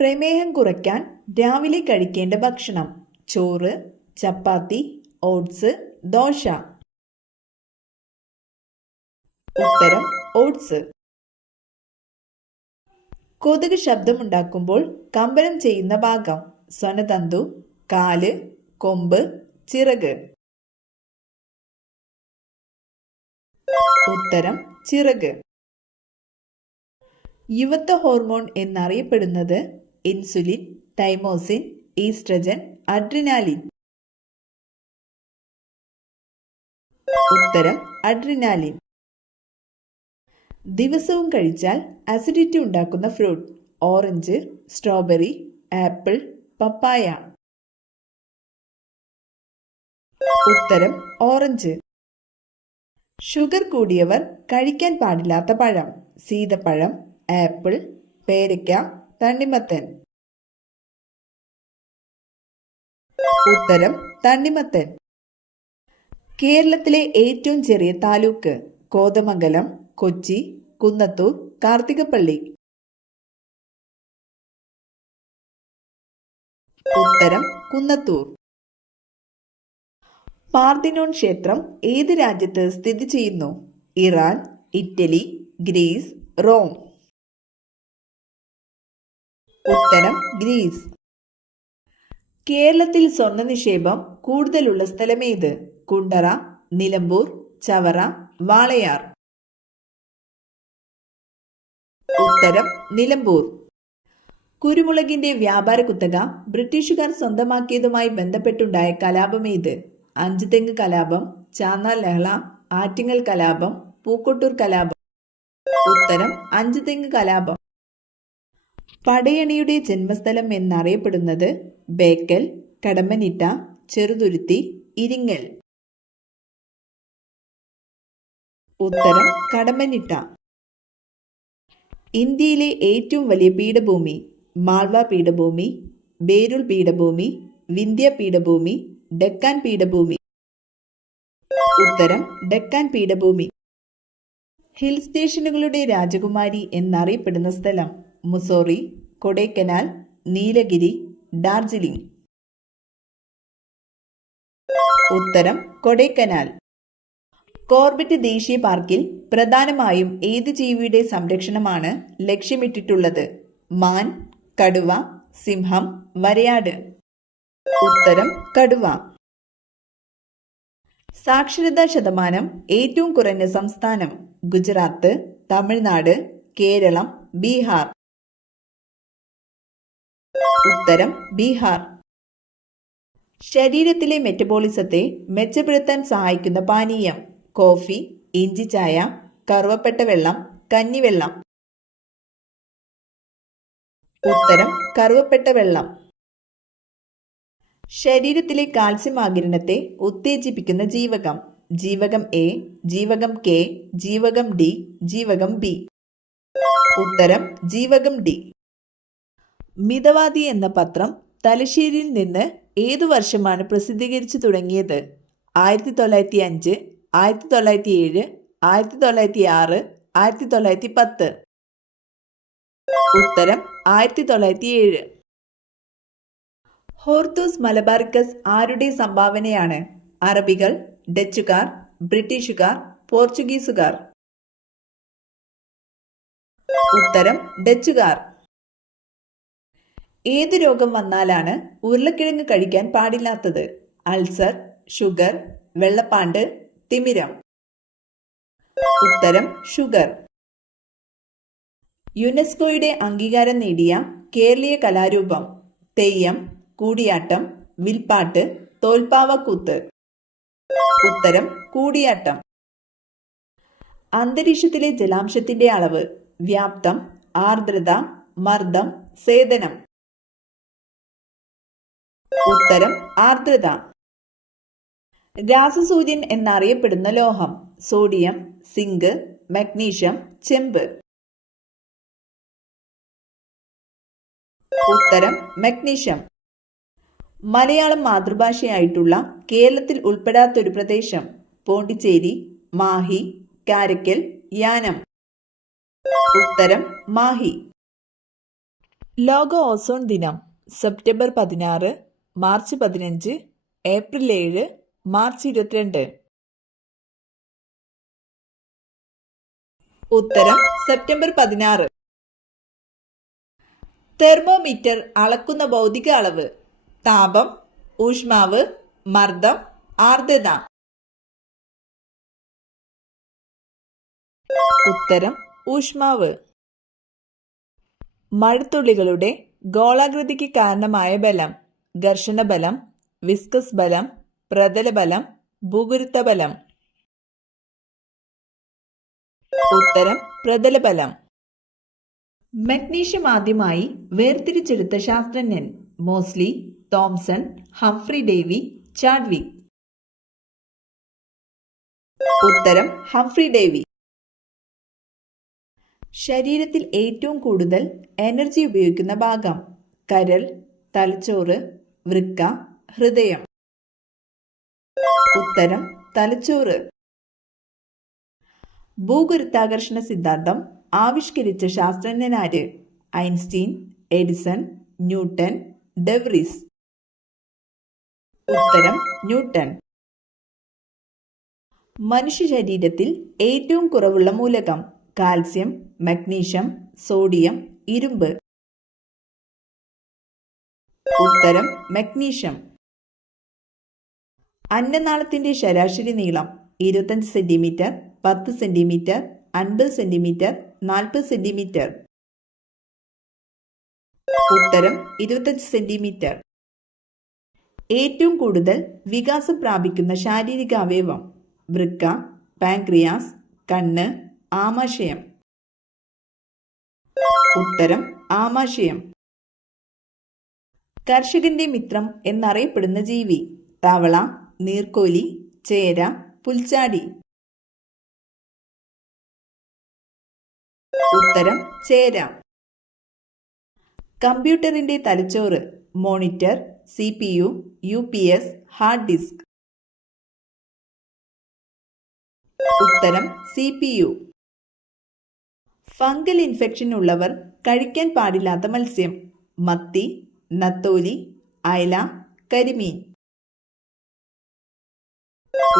പ്രമേഹം കുറയ്ക്കാൻ രാവിലെ കഴിക്കേണ്ട ഭക്ഷണം: ചോറ്, ചപ്പാത്തി, ഓട്സ്, ദോശ. ഉത്തരം ഓട്സ്. കൊതുക് ശബ്ദമുണ്ടാക്കുമ്പോൾ കമ്പനം ചെയ്യുന്ന ഭാഗം: സ്വനതന്തു, കാല്, കൊമ്പ്, ചിറക്. ഉത്തരം ചിറക്. യുവത്വ ഹോർമോൺ എന്നറിയപ്പെടുന്നത്: ഇൻസുലിൻ, തൈമോസിൻ, ഈസ്ട്രജൻ, അഡ്രിനാലിൻ. ഉത്തരം അഡ്രിനാലിൻ. ദിവസവും കഴിച്ചാൽ അസിഡിറ്റി ഉണ്ടാക്കുന്ന ഫ്രൂട്ട്: ഓറഞ്ച്, സ്ട്രോബെറി, ആപ്പിൾ, പപ്പായ. ഉത്തരം ഓറഞ്ച്. ഷുഗർ കൂടിയവർ കഴിക്കാൻ പാടില്ലാത്ത പഴം: സീതപ്പഴം, ആപ്പിൾ, പേരയ്ക്ക, തണ്ണിമത്തൻ. ഉത്തരം തണ്ണിമത്തൻ. കേരളത്തിലെ ഏറ്റവും ചെറിയ താലൂക്ക്: കോതമംഗലം, കൊച്ചി, കുന്നത്തൂർ, കാർത്തികപ്പള്ളി. ഉത്തരം കുന്നത്തൂർ. പാർഥിനോൺ ക്ഷേത്രം ഏത് രാജ്യത്ത് സ്ഥിതി ചെയ്യുന്നു? Iran, Italy, Greece, Rome. ഉത്തരം ഗ്രീസ്. കേരളത്തിൽ സ്വർണ്ണ നിക്ഷേപം കൂടുതലുള്ള സ്ഥലമേത്? കുണ്ടറ, നിലമ്പൂർ, ചവറ, വാളയാർ. ഉത്തരം നിലമ്പൂർ. കുരുമുളകിന്റെ വ്യാപാര കുത്തക ബ്രിട്ടീഷുകാർ സ്വന്തമാക്കിയതുമായി ബന്ധപ്പെട്ടുണ്ടായ കലാപമേത്? അഞ്ചുതെങ്ങ് കലാപം, ചാന്നാർ ലഹള, ആറ്റിങ്ങൽ കലാപം, പൂക്കോട്ടൂർ കലാപം. ഉത്തരം അഞ്ചുതെങ്ങ് കലാപം. പടയണിയുടെ ജന്മസ്ഥലം എന്നറിയപ്പെടുന്നത്: ബേക്കൽ, കടമ്മനിട്ട, ചെറുതുരുത്തി, ഇരിങ്ങൽ. ഉത്തരം കടമ്മനിട്ട. ഇന്ത്യയിലെ ഏറ്റവും വലിയ പീഠഭൂമി: മാൾവ പീഠഭൂമി, ബേരുൾ പീഠഭൂമി, വിന്ധ്യ പീഠഭൂമി, ഡെക്കാൻ പീഠഭൂമി. ഉത്തരം ഡെക്കാൻ പീഠഭൂമി. ഹിൽ സ്റ്റേഷനുകളുടെ രാജകുമാരി എന്നറിയപ്പെടുന്ന സ്ഥലം: മുസോറി, കൊടൈക്കനാൽ, നീലഗിരി, ഡാർജിലിംഗ്. ഉത്തരം കൊടൈക്കനാൽ. കോർബറ്റ് ദേശീയ പാർക്കിൽ പ്രധാനമായും ഏത് ജീവിയുടെ സംരക്ഷണമാണ് ലക്ഷ്യമിട്ടിട്ടുള്ളത്? മാൻ, കടുവ, സിംഹം, വരയാട്. ഉത്തരം കടുവ. സാക്ഷരതാ ശതമാനം ഏറ്റവും കുറഞ്ഞ സംസ്ഥാനം: ഗുജറാത്ത്, തമിഴ്നാട്, കേരളം, ബീഹാർ. ഉത്തരം ബീഹാർ. ശരീരത്തിലെ മെറ്റബോളിസത്തെ മെച്ചപ്പെടുത്താൻ സഹായിക്കുന്ന പാനീയം: കോഫി, ഇഞ്ചിച്ചായ, കറുവപ്പട്ട വെള്ളം, കഞ്ഞിവെള്ളം. ഉത്തരം കറുവപ്പട്ട വെള്ളം. ശരീരത്തിലെ കാൽസ്യം ആഗിരണത്തെ ഉത്തേജിപ്പിക്കുന്ന ജീവകം: ജീവകം എ, ജീവകം കെ, ജീവകം ഡി, ജീവകം ബി. ഉത്തരം ജീവകം ഡി. മിതവാദി എന്ന പത്രം തലശ്ശേരിയിൽ നിന്ന് ഏതു വർഷമാണ് പ്രസിദ്ധീകരിച്ചു തുടങ്ങിയത്? 1905, 1907, 1906, 1910. ഉത്തരം 1907. ഹോർത്തൂസ് മലബാറിക്കസ് ആരുടെ സംഭാവനയാണ്? അറബികൾ, ഡച്ചുകാർ, ബ്രിട്ടീഷുകാർ, പോർച്ചുഗീസുകാർ. ഉത്തരം ഡച്ചുകാർ. ഏത് രോഗം വന്നാലാണ് ഉരുളക്കിഴങ്ങ് കഴിക്കാൻ പാടില്ലാത്തത്? അൾസർ, ഷുഗർ, വെള്ളപ്പാണ്ട്, തിമിരം. ഉത്തരം ഷുഗർ. യുനെസ്കോയുടെ അംഗീകാരം നേടിയ കേരളീയ കലാരൂപം: തെയ്യം, കൂടിയാട്ടം, വിൽപ്പാട്ട്, തോൽപ്പാവക്കൂത്ത്. ഉത്തരം കൂടിയാട്ടം. അന്തരീക്ഷത്തിലെ ജലാംശത്തിന്റെ അളവ്: വ്യാപ്തം, ആർദ്രത, മർദ്ദം, സേദനം. ഉത്തരം ആർദ്രത. രാസസൂര്യൻ എന്നറിയപ്പെടുന്ന ലോഹം: സോഡിയം, സിങ്ക്, മഗ്നീഷ്യം, ചെമ്പ്. ഉത്തരം മഗ്നീഷ്യം. മലയാളം മാതൃഭാഷയായിട്ടുള്ള കേരളത്തിൽ ഉൾപ്പെടാത്തൊരു പ്രദേശം: പോണ്ടിച്ചേരി, മാഹി, കാരയ്ക്കൽ, യാനം. ഉത്തരം മാഹി. ലോക ഓസോൺ ദിനം സെപ്റ്റംബർ 16, മാർച്ച് 15, ഏപ്രിൽ 7, മാർച്ച് 22. ഉത്തരം സെപ്റ്റംബർ 16. തെർമോമീറ്റർ അളക്കുന്ന ഭൗതിക അളവ്: താപം, ഊഷ്മാവ്, മർദ്ദം, ആർദ്രത. ഉത്തരം ഊഷ്മാവ്. മഴത്തുള്ളികളുടെ ഗോളാകൃതിക്ക് കാരണമായ ബലം: ഘർഷണ ബലം, വിസ്കസ് ബലം, പ്രതല ബലം, ഭൂഗുരുത്വ ബലം. ഉത്തരം പ്രതല ബലം. മഗ്നീഷ്യം ആദ്യമായി വേർതിരിച്ചെടുത്ത ശാസ്ത്രജ്ഞൻ: Moseley, Thomson, Humphry Davy, Chadwick. ഉത്തരം ഹംഫ്രി ഡേവി. ശരീരത്തിൽ ഏറ്റവും കൂടുതൽ എനർജി ഉപയോഗിക്കുന്ന ഭാഗം: കരൾ, തലച്ചോറ്, വൃക്ക, ഹൃദയം. ഉത്തരം തലച്ചോറ്. ഭൂഗുരുത്വാകർഷണ സിദ്ധാന്തം ആവിഷ്കരിച്ച ശാസ്ത്രജ്ഞനാര്? Einstein, Edison, Newton, De Vries. ഉത്തരം ന്യൂട്ടൺ. മനുഷ്യ ശരീരത്തിൽ ഏറ്റവും കുറവുള്ള മൂലകം: കാൽസ്യം, മഗ്നീഷ്യം, സോഡിയം, ഇരുമ്പ്. ഉത്തരം മഗ്നീഷ്യം. അന്നനാളത്തിന്റെ ശരാശരി നീളം: 25 സെന്റിമീറ്റർ, 10 സെന്റിമീറ്റർ, 50 സെന്റിമീറ്റർ, 40 സെന്റിമീറ്റർ. ഉത്തരം 25 സെന്റിമീറ്റർ. ഏറ്റവും കൂടുതൽ വികാസം പ്രാപിക്കുന്ന ശാരീരിക അവയവം: വൃക്ക, പാൻക്രിയാസ്, കണ്ണ്, ആമാശയം. ഉത്തരം ആമാശയം. കർഷകന്റെ മിത്രം എന്നറിയപ്പെടുന്ന ജീവി: തവള, നീർക്കോലി, ചേര, പുൽച്ചാടി. ഉത്തരം ചേര. കമ്പ്യൂട്ടറിന്റെ തലച്ചോറ്: monitor, CPU, UPS, hard disk. ഉത്തരം CPU. ഫംഗൽ ഇൻഫെക്ഷൻ ഉള്ളവർ കഴിക്കാൻ പാടില്ലാത്ത മത്സ്യം: മത്തി, നത്തോലി, അയല, കരിമീൻ.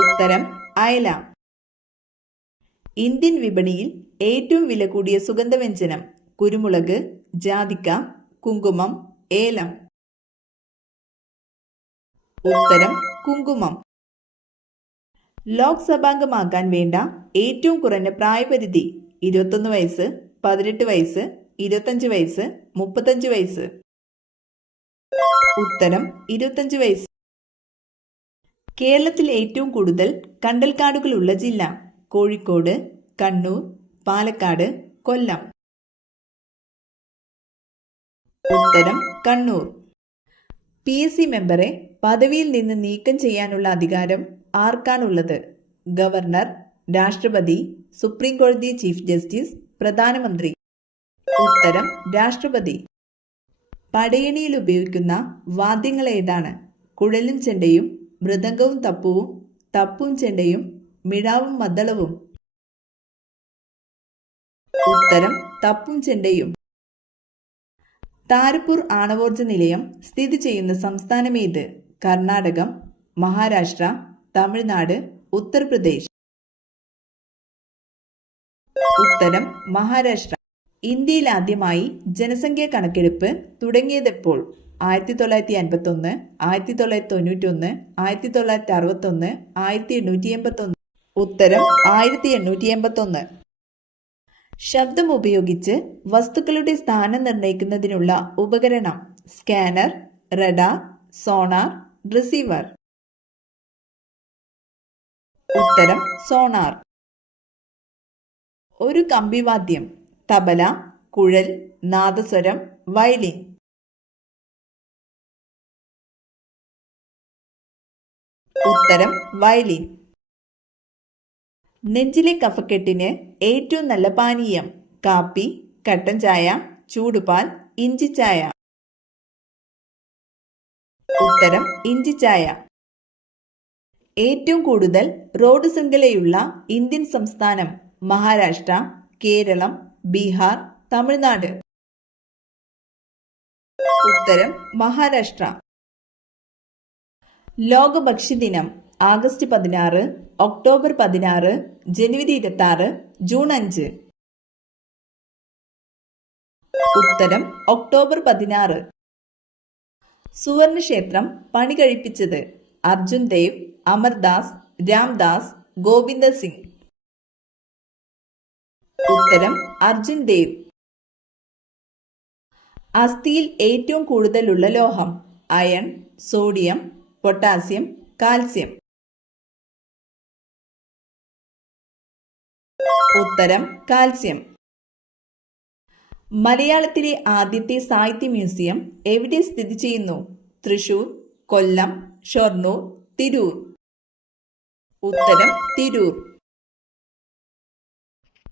ഉത്തരം അയല. ഇന്ത്യൻ വിപണിയിൽ ഏറ്റവും വില കൂടിയ സുഗന്ധവ്യഞ്ജനം: കുരുമുളക്, ജാതിക്ക, കുങ്കുമം, ഏലം. ഉത്തരം കുങ്കുമം. ലോക്സഭാംഗമാകാൻ വേണ്ട ഏറ്റവും കുറഞ്ഞ പ്രായപരിധി: 21 വയസ്സ്, 18 വയസ്സ്, 25 വയസ്സ്, 35 വയസ്സ്. ഉത്തരം 25 വയസ്സ്. കേരളത്തിൽ ഏറ്റവും കൂടുതൽ കണ്ടൽക്കാടുകളുള്ള ജില്ല: കോഴിക്കോട്, കണ്ണൂർ, പാലക്കാട്, കൊല്ലം. ഉത്തരം കണ്ണൂർ. PSC മെമ്പറെ പദവിയിൽ നിന്ന് നീക്കം ചെയ്യാനുള്ള അധികാരം ആർക്കാണുള്ളത്? ഗവർണർ, രാഷ്ട്രപതി, സുപ്രീം കോടതി ചീഫ് ജസ്റ്റിസ്, പ്രധാനമന്ത്രി. ഉത്തരം രാഷ്ട്രപതി. പടയണിയിൽ ഉപയോഗിക്കുന്ന വാദ്യങ്ങൾ ഏതാണ്? കുഴലും ചെണ്ടയും, മൃദംഗവും തപ്പുവും, തപ്പും ചെണ്ടയും, മിഴാവും മദ്ദളവും. ഉത്തരം തപ്പും ചെണ്ടയും. താരപൂർ ആണവോർജ നിലയം സ്ഥിതി ചെയ്യുന്ന സംസ്ഥാനമേത്? കർണാടകം, മഹാരാഷ്ട്ര, തമിഴ്നാട്, ഉത്തർപ്രദേശ്. ഉത്തരം മഹാരാഷ്ട്ര. ഇന്ത്യയിൽ ആദ്യമായി ജനസംഖ്യാ കണക്കെടുപ്പ് തുടങ്ങിയതെപ്പോൾ? 1951, 1991, 1961, 1881. ഉത്തരം 1881. ശബ്ദം ഉപയോഗിച്ച് വസ്തുക്കളുടെ സ്ഥാനം നിർണ്ണയിക്കുന്നതിനുള്ള ഉപകരണം: സ്കാനർ, റഡാർ, സോണാർ, റിസീവർ. ഉത്തരം സോണാർ. ഒരു കമ്പിവാദ്യം: തബല, കുഴൽ, നാദസ്വരം, വയലിൻ. ഉത്തരം വയലിൻ. നെഞ്ചിലെ കഫക്കെട്ടിന് ഏറ്റവും നല്ല പാനീയം: കാപ്പി, കട്ടൻ ചായ, ചൂടുപാൽ, ഇഞ്ചിച്ചായ. ഉത്തരം ഇഞ്ചിച്ചായ. ഏറ്റവും കൂടുതൽ റോഡ് ശൃംഖലയുള്ള ഇന്ത്യൻ സംസ്ഥാനം: മഹാരാഷ്ട്ര, കേരളം, ബീഹാർ, തമിഴ്നാട്. ഉത്തരം മഹാരാഷ്ട്ര. ലോക ഭക്ഷ്യദിനം ആഗസ്റ്റ് 16, ഒക്ടോബർ 16, ജനുവരി 26, ജൂൺ 5. ഉത്തരം ഒക്ടോബർ 16. സുവർണ ക്ഷേത്രം പണി കഴിപ്പിച്ചത് അർജുൻ ദേവ്, അമർദാസ്, രാംദാസ്, ഗോവിന്ദർ സിംഗ്. ഉത്തരം അർജുൻ ദേവ്. അസ്ഥിയിൽ ഏറ്റവും കൂടുതലുള്ള ലോഹം അയൺ, സോഡിയം, പൊട്ടാസ്യം, കാൽസ്യം. ഉത്തരം കാൽസ്യം. മലയാളത്തിലെ ആദ്യത്തെ സാഹിത്യ മ്യൂസിയം എവിടെ സ്ഥിതി ചെയ്യുന്നു? തൃശൂർ, കൊല്ലം, ഷൊർണൂർ, തിരൂർ. ഉത്തരം തിരൂർ.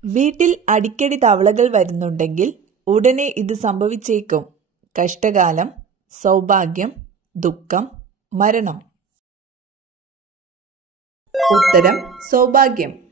വീട്ടിൽ അടിക്കടി തവളകൾ വരുന്നുണ്ടെങ്കിൽ ഉടനെ ഇത് സംഭവിച്ചേക്കും. കഷ്ടകാലം, സൗഭാഗ്യം, ദുഃഖം, മരണം. ഉത്തരം സൗഭാഗ്യം.